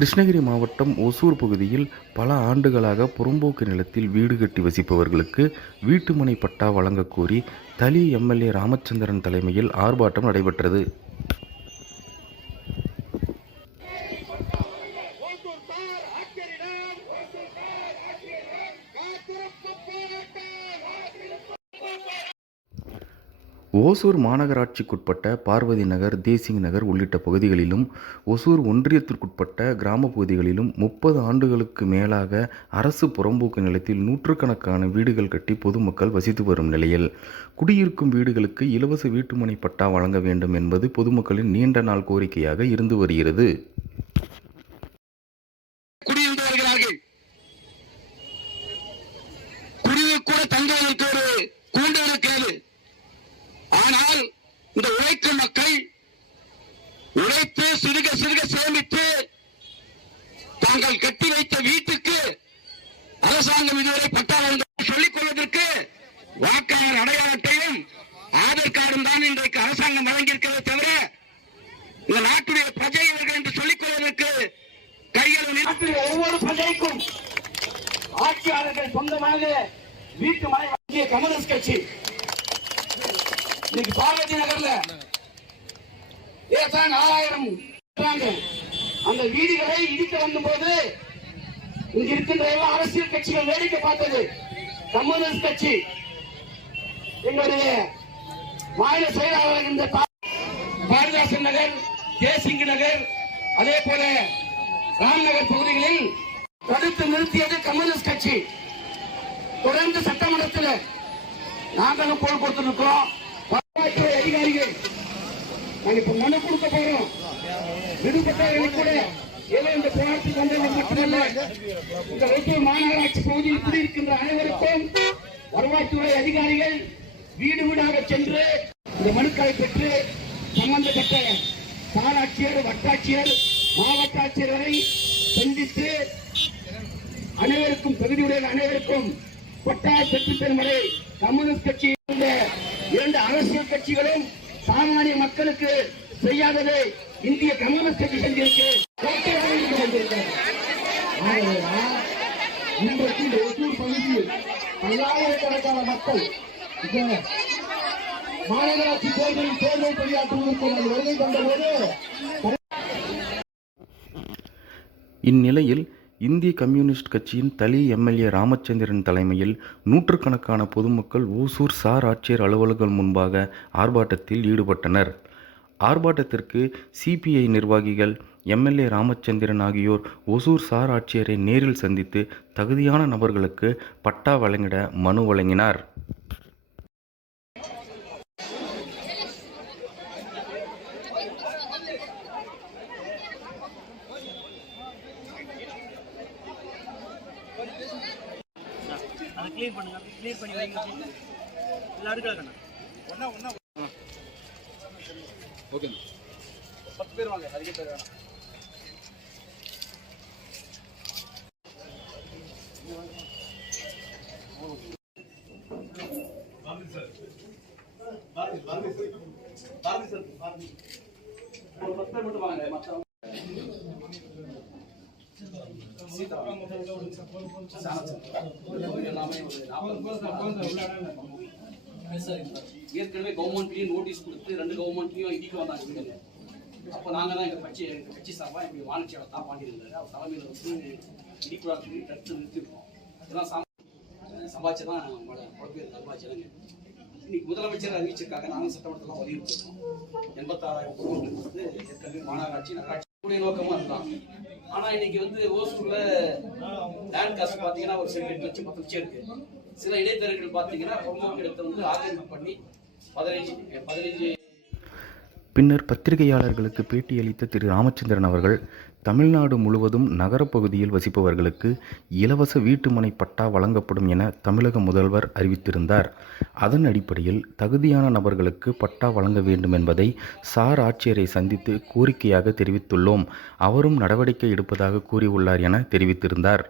கிருஷ்ணகிரி மாவட்டம் ஒசூர் பகுதியில் பல ஆண்டுகளாக புறம்போக்கு நிலத்தில் வீடு கட்டி வசிப்பவர்களுக்கு வீட்டுமனை பட்டா வழங்கக் கோரி தளி எம்எல்ஏ ராமச்சந்திரன் தலைமையில் ஆர்ப்பாட்டம் நடைபெற்றது. ஓசூர் மாநகராட்சிக்குட்பட்ட பார்வதி நகர், தேசிங் நகர் உள்ளிட்ட பகுதிகளிலும், ஒசூர் ஒன்றியத்திற்குட்பட்ட கிராம பகுதிகளிலும் 30 ஆண்டுகளுக்கு மேலாக அரசு புறம்போக்கு நிலத்தில் நூற்றுக்கணக்கான வீடுகள் கட்டி பொதுமக்கள் வசித்து வரும் நிலையில், குடியிருக்கும் வீடுகளுக்கு இலவச வீட்டுமனை பட்டா வழங்க வேண்டும் என்பது பொதுமக்களின் நீண்ட நாள் கோரிக்கையாக இருந்து வருகிறது. ஆனால் இந்த உழைக்கும் மக்கள் உழைத்து சிறுக சிறுக சேமித்து தாங்கள் கட்டி வைத்த வீட்டுக்கு அரசாங்கம் இதுவரை பட்டா சொல்லிக் கொள்வதற்கு வாக்காளர் அடையாள அட்டையும் ஆதார் கார்டும் தான் இன்றைக்கு அரசாங்கம் வழங்கியிருக்கிறதே தவிர இந்த நாட்டுடைய பிரஜை இவர்கள் என்று சொல்லிக் கொள்வதற்கு கையில் ஒவ்வொரு பிரஜைக்கும் ஆட்சியாளர்கள் சொந்தமாக வீட்டு மனை வழங்கிய கம்யூனிஸ்ட் கட்சி இன்னைக்கு பார்வதி நகர்ல 4000 அந்த வீடுகளை இடிக்க வந்த போது இங்க இருக்கின்ற எல்லா அரசியல் கட்சிகள் வேடிக்கை பார்த்தது. கம்யூனிஸ்ட் கட்சி எங்களுடைய மாநில செயலாளர் இந்த பாரதிதாசன் நகர், தேசிங் நகர், அதே போல ராம்நகர் பகுதிகளில் தடுத்து நிறுத்தியது கம்யூனிஸ்ட் கட்சி. தொடர்ந்து சட்டமன்றத்தில் நாங்களும் குரல் கொடுத்திருக்கிறோம். வருவாய்த்துறை அதிகாரிகள் நாங்கள் இப்ப மனு கொடுக்க போறோம். விடுபட்டவர்கள் கூட ஏதோ இந்த போராட்டத்துக்கு வந்தவர்கள் மட்டுமல்ல, இந்த ஒசூர் மாநகராட்சி பகுதியில் குடியிருக்கின்ற அனைவருக்கும் வருவாய்த்துறை அதிகாரிகள் வீடு வீடாக சென்று இந்த மனுக்களை பெற்று சம்பந்தப்பட்ட சாராட்சியர், வட்டாட்சியர், மாவட்ட ஆட்சியர் வரை சந்தித்து அனைவருக்கும் தகுதியுடைய அனைவருக்கும் பட்டா பெற்றுத் தரும் வரை கம்யூனிஸ்ட் கட்சி இரண்டு அரசியல் கட்சிகளும் சாமானிய மக்களுக்கு செய்யாததை இந்திய கம்யூனிஸ்ட் கட்சி செஞ்சிருக்கு. இன்றைக்கு ஒசூர் பகுதியில் பல்லாயிரக்கணக்கான மக்கள் மாநகராட்சி தேர்தலில் தேர்தல் பணியாற்றுவதற்கு வருகை தந்தபோது இந்நிலையில் இந்திய கம்யூனிஸ்ட் கட்சியின் தளி எம்எல்ஏ ராமச்சந்திரன் தலைமையில் நூற்றுக்கணக்கான பொதுமக்கள் ஓசூர் சார் ஆட்சியர் அலுவலகம் முன்பாக ஆர்ப்பாட்டத்தில் ஈடுபட்டனர். ஆர்ப்பாட்டத்திற்கு சிபிஐ நிர்வாகிகள், எம்எல்ஏ ராமச்சந்திரன் ஆகியோர் ஒசூர் சார் ஆட்சியரை நேரில் சந்தித்து தகுதியான நபர்களுக்கு பட்டா வழங்கிட மனு வழங்கினார். அதை கிளீன் பண்ணுங்க, கிளீன் பண்ணி வைங்க. எல்லா அடுக்கலக்கண்ணா ஒண்ணா ஒண்ணா ஓகே 10 பேர் வாங்க, அதிக பேர் வேணாம். ஒரு 10 பேர் மட்டும் வாங்க. மற்ற ஏற்கனவே கவர்மெண்ட்லயும் நோட்டீஸ் கொடுத்து 2 கவர்மெண்ட்லயும் இடிக்க வந்தாங்க. அப்போ நாங்க தான் எங்க கட்சி சார்பா எங்க வாணிச்சியாளர் தான் பாண்டியிருந்தாரு. அவர் தலைமையில வந்து இடிக்கூடாது சொல்லி தடுத்து நிறுத்திருக்கோம். இதெல்லாம் சம்பாதிச்சதான் குழப்பம் சம்பாதிச்சாங்க. இன்னைக்கு முதலமைச்சர் அறிவிச்சிருக்காங்க. நானும் சட்டமன்றத்தில் வலியுறுத்திருக்கோம். 86,000 குடும்பங்களுக்கு வந்து ஏற்கனவே மாநகராட்சி, நகராட்சி நோக்கமா இருந்தான். ஆனா இன்னைக்கு வந்து ஓசூர்ல லேண்ட் காஸ்ட் பாத்தீங்கன்னா ஒரு சென்ட் 8 லட்சம் 10 லட்சம் இருக்கு. சில இடைத்தரகர்கள் பாத்தீங்கன்னா பொதுமக்கள் இடத்தை வந்து ஆக்கிரமிப்பு பண்ணி 15 பின்னர் பத்திரிகையாளர்களுக்கு பேட்டியளித்த திரு ராமச்சந்திரன் அவர்கள், தமிழ்நாடு முழுவதும் நகரப்பகுதியில் வசிப்பவர்களுக்கு இலவச வீட்டுமனை பட்டா வழங்கப்படும் என தமிழக முதல்வர் அறிவித்திருந்தார். அதன் அடிப்படையில் தகுதியான நபர்களுக்கு பட்டா வழங்க வேண்டும் என்பதை சார் ஆட்சியரை சந்தித்து கோரிக்கையாக தெரிவித்துள்ளோம். அவரும் நடவடிக்கை எடுப்பதாக கூறியுள்ளார் என தெரிவித்திருந்தார்.